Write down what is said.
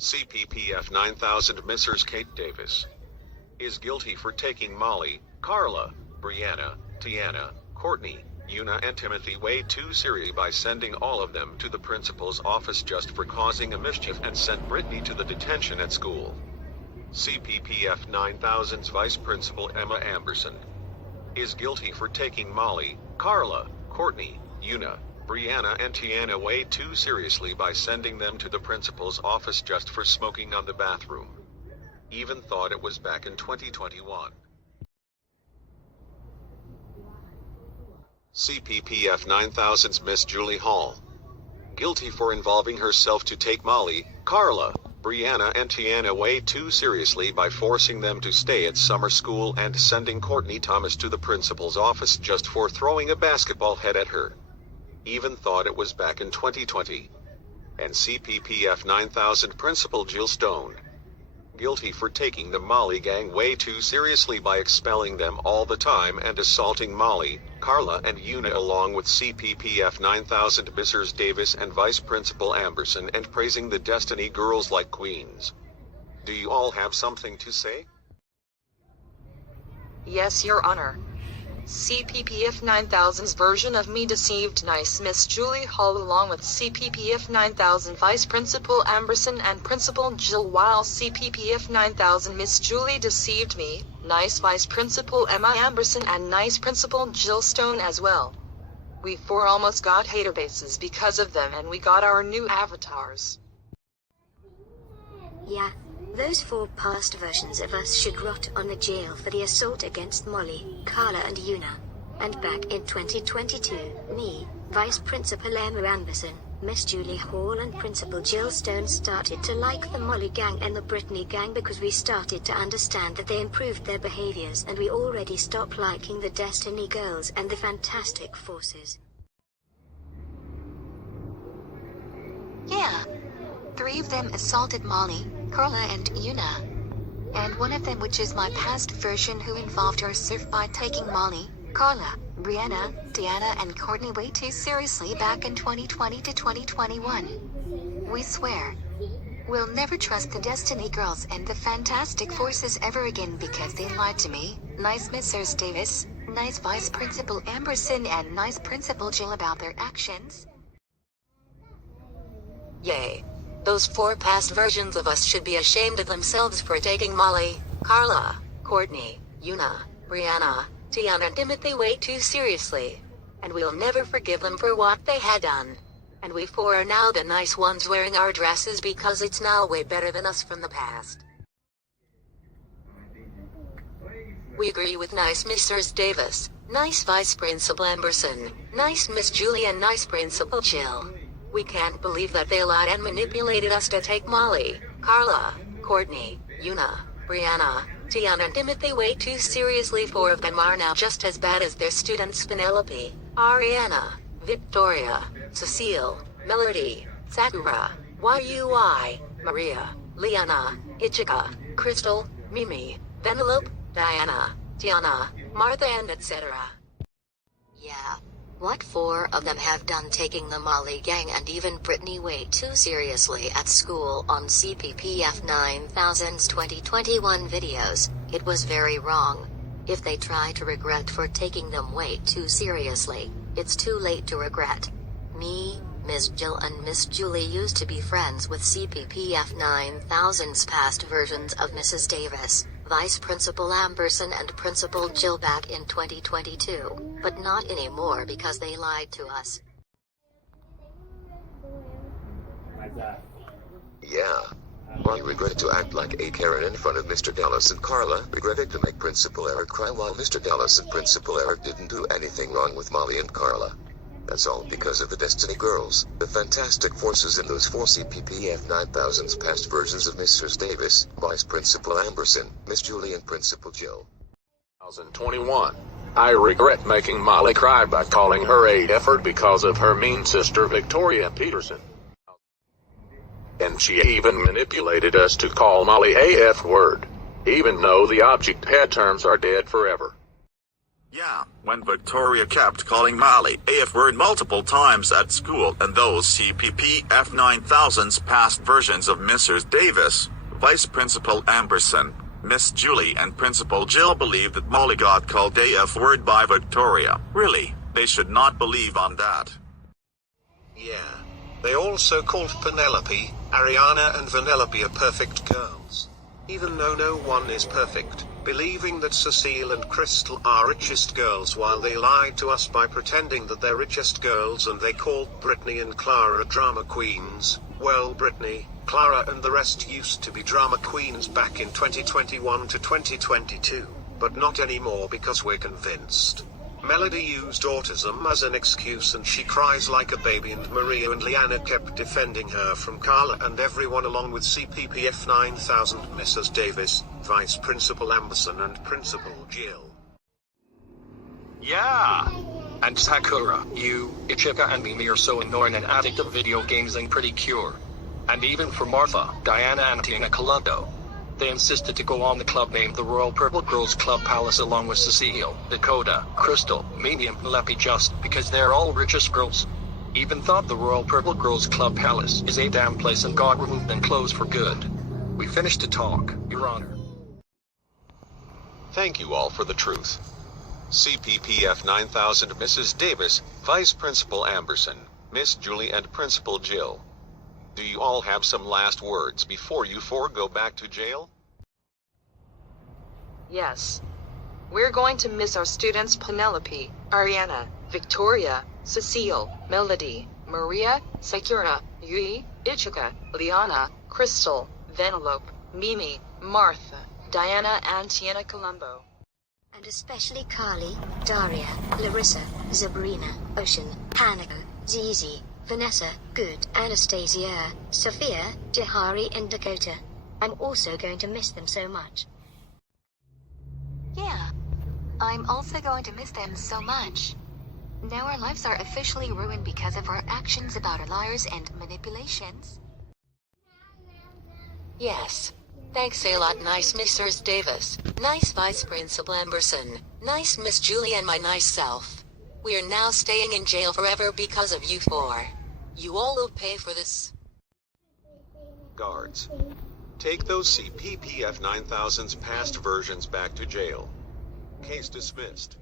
CPPF 9000 Mrs. Kate Davis is guilty for taking Molly, Carla, Brianna, Tiana, Courtney, Una and Timothy way too seriously by sending all of them to the principal's office just for causing a mischief and sent Brittany to the detention at school. CPPF 9000's Vice Principal Emma Amberson is guilty for taking Molly, Carla, Courtney, Una, Brianna and Tiana way too seriously by sending them to the principal's office just for smoking on the bathroom. Even thought it was back in 2021. CPPF 9000's Miss Julie Hall guilty for involving herself to take Molly, Carla, Brianna and Tiana way too seriously by forcing them to stay at summer school and sending Courtney Thomas to the principal's office just for throwing a basketball head at her. Even thought it was back in 2020. And CPPF 9000 Principal Jill Stone guilty for taking the Molly gang way too seriously by expelling them all the time and assaulting Molly, Carla and Una along with CPPF 9000 Mrs. Davis and Vice Principal Amberson and praising the Destiny girls like queens. Do you all have something to say? Yes, Your Honor. CPPF 9000's version of me deceived nice Miss Julie Hall along with CPPF 9000 Vice Principal Amberson and Principal Jill, while CPPF 9000 Miss Julie deceived me, nice Vice Principal Emma Amberson and nice Principal Jill Stone as well. We four almost got hater bases because of them and we got our new avatars. Yeah. Those four past versions of us should rot on the jail for the assault against Molly, Carla and Una. And back in 2022, me, Vice Principal Emma Amberson, Miss Julie Hall and Principal Jill Stone started to like the Molly gang and the Brittany gang because we started to understand that they improved their behaviors and we already stopped liking the Destiny girls and the Fantastic Forces. Yeah. 3 of them assaulted Molly, Carla and Una. And one of them, which is my past version, who involved herself by taking Molly, Carla, Brianna, Tiana and Courtney way too seriously back in 2020 to 2021. We swear. We'll never trust the Destiny girls and the Fantastic Forces ever again because they lied to me, nice Mrs. Davis, nice Vice Principal Amberson and nice Principal Jill about their actions. Yay. Those 4 past versions of us should be ashamed of themselves for taking Molly, Carla, Courtney, Una, Brianna, Tiana and Timothy way too seriously. And we'll never forgive them for what they had done. And we 4 are now the nice ones wearing our dresses because it's now way better than us from the past. We agree with nice Mrs. Davis, nice Vice Principal Amberson, nice Miss Julie and nice Principal Jill. We can't believe that they lied and manipulated us to take Molly, Carla, Courtney, Una, Brianna, Tiana and Timothy way too seriously. 4 of them are now just as bad as their students Penelope, Ariana, Victoria, Cecile, Melody, Sakura, Yui, Maria, Liana, Ichika, Crystal, Mimi, Vanellope, Diana, Tiana, Martha and etc. Yeah. What 4 of them have done taking the Molly gang and even Brittany way too seriously at school on CPPF 9000's 2021 videos, it was very wrong. If they try to regret for taking them way too seriously, it's too late to regret. Me, Ms. Jill and Miss Julie used to be friends with CPPF 9000's past versions of Mrs. Davis, Vice Principal Amberson and Principal Jill back in 2022, but not anymore because they lied to us. Yeah. Molly regretted to act like a Karen in front of Mr. Dallas and Carla regretted to make Principal Eric cry while Mr. Dallas and Principal Eric didn't do anything wrong with Molly and Carla. That's all because of the Destiny girls, the Fantastic Forces and those 4 CPPF 9000's past versions of Mrs. Davis, Vice Principal Amberson, Miss Julie and Principal Jill. 2021. I regret making Molly cry by calling her a F-word because of her mean sister Victoria Peterson. And she even manipulated us to call Molly a F-word, even though the object head terms are dead forever. Yeah, when Victoria kept calling Molly a F-word multiple times at school and those CPP F9000's past versions of Mrs. Davis, Vice Principal Amberson, Miss Julie and Principal Jill believed that Molly got called a F-word by Victoria. Really, they should not believe on that. Yeah. They also called Penelope, Ariana and Vanellope a perfect girls. Even though no one is perfect, believing that Cecile and Crystal are richest girls while they lied to us by pretending that they're richest girls and they called Brittany and Clara drama queens. Well, Brittany, Clara and the rest used to be drama queens back in 2021 to 2022, but not anymore because we're convinced. Melody used autism as an excuse and she cries like a baby, and Maria and Leanna kept defending her from Carla and everyone along with CPPF 9000, Mrs. Davis, Vice Principal Amberson and Principal Jill. Yeah! And Sakura, you, Ichika and Mimi are so annoying and addict of video games and pretty cure. And even for Martha, Diana and Tina Colando. They insisted to go on the club named the Royal Purple Girls Club Palace along with Cecile, Dakota, Crystal, Mimi and Penelope just because they're all richest girls. Even thought the Royal Purple Girls Club Palace is a damn place and got removed and closed for good. We finished the talk, Your Honor. Thank you all for the truth. CPPF 9000 Mrs. Davis, Vice Principal Amberson, Miss Julie and Principal Jill. Do you all have some last words before you four go back to jail? Yes. We're going to miss our students Penelope, Ariana, Victoria, Cecile, Melody, Maria, Sakura, Yui, Ichika, Liana, Crystal, Vanellope, Mimi, Martha, Diana and Tina Colombo. And especially Carly, Daria, Larissa, Sabrina, Ocean, Hannah, Zizi, Vanessa, Good, Anastasia, Sophia, Jahari and Dakota. I'm also going to miss them so much. Yeah. I'm also going to miss them so much. Now our lives are officially ruined because of our actions about our liars and manipulations. Yes. Thanks a lot, nice Mrs. Davis, nice Vice Principal Amberson, nice Miss Julie and my nice self. We are now staying in jail forever because of you four. You all will pay for this. Guards. Take those CPPF 9000's past versions back to jail. Case dismissed.